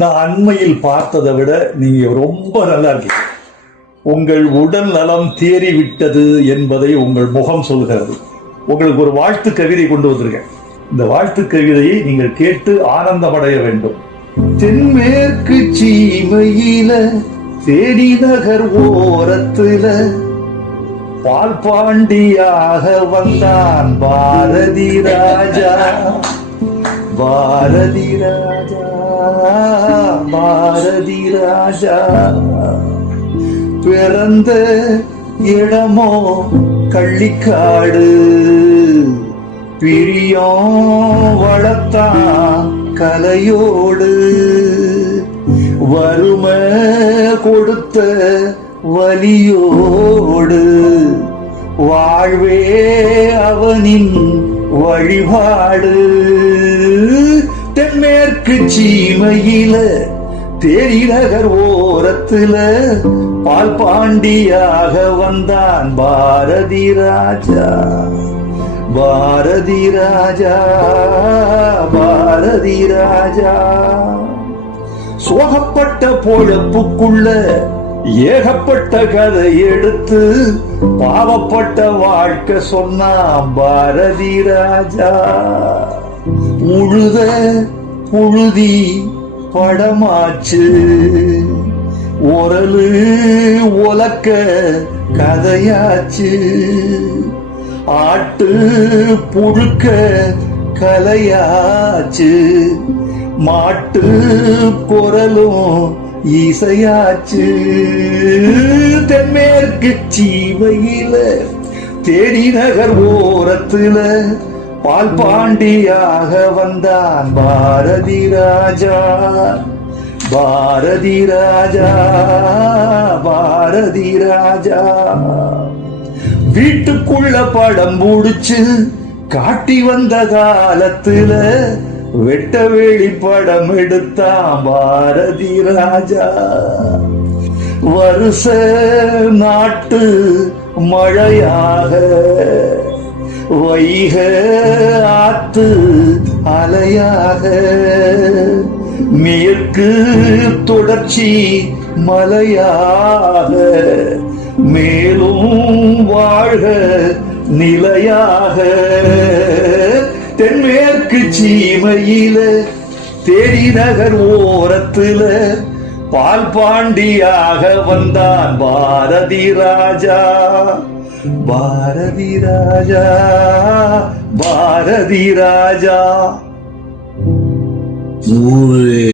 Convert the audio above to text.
நான் அண்மையில் பார்த்ததை விட நீங்க ரொம்ப நல்லா இருக்கீங்க. உங்கள் உடல் நலம் தேறிவிட்டது என்பதை உங்கள் முகம் சொல்கிறது. உங்களுக்கு ஒரு வாழ்த்து கவிதை கொண்டு வந்திருக்கேன். இந்த வாழ்த்து கவிதையை நீங்கள் கேட்டு ஆனந்தமடைய வேண்டும். தென்மேற்கு சீமையில தேனி நகர் ஓரத்துல பால் பாண்டியாக வந்தான் பாரதி ராஜா. பாரதி ராஜா, பாரதி ராஜா. பிறந்த இடமோ கள்ளிக்காடு, பிரியம் வளர்த்தான் கலையோடு. வறுமை கொடுத்த வலியோடு, வாழ்வே அவனின் வழிபாடு. தென்மேற்கு சீமையில தேனி நகர் ஓரத்துல பால் பாண்டியாக வந்தான் பாரதி ராஜா. பாரதி ராஜா, பாரதி ராஜா. சோகப்பட்ட பொழப்புக்குள்ள ஏகப்பட்ட கதை எடுத்து பாவப்பட்ட வாழ்க்கை சொன்னான் பாரதி ராஜா. உழுத புழுதி படமாச்சு, உரலு உலக்க கதையாச்சு. ஆட்டு புழுக்க கலையாச்சு, மாட்டு குரலும் இசையாச்சு. தென்மேற்கு சீமையில தேனி நகர் ஓரத்துல பால் பாண்டியாக வந்தான் பாரதி ராஜா. பாரதி ராஜா, பாரதி ராஜா. வீட்டுக்குள்ள படம் முடிச்சு காட்டி வந்த காலத்துல வெட்ட வெளி படம் எடுத்தான் பாரதி ராஜா. வருஷ நாட்டு மழையாக, வைக ஆத்து அலையாக, மேற்கு தொடர்ச்சி மலையாக, மேலும் வாழ்க நிலையாக. தென்மேற்கு சீமையில தேனி நகர் ஓரத்துல பால் பாண்டியாக வந்தான் பாரதி ராஜா. பாரதி ராஜா, பாரதி ராஜா.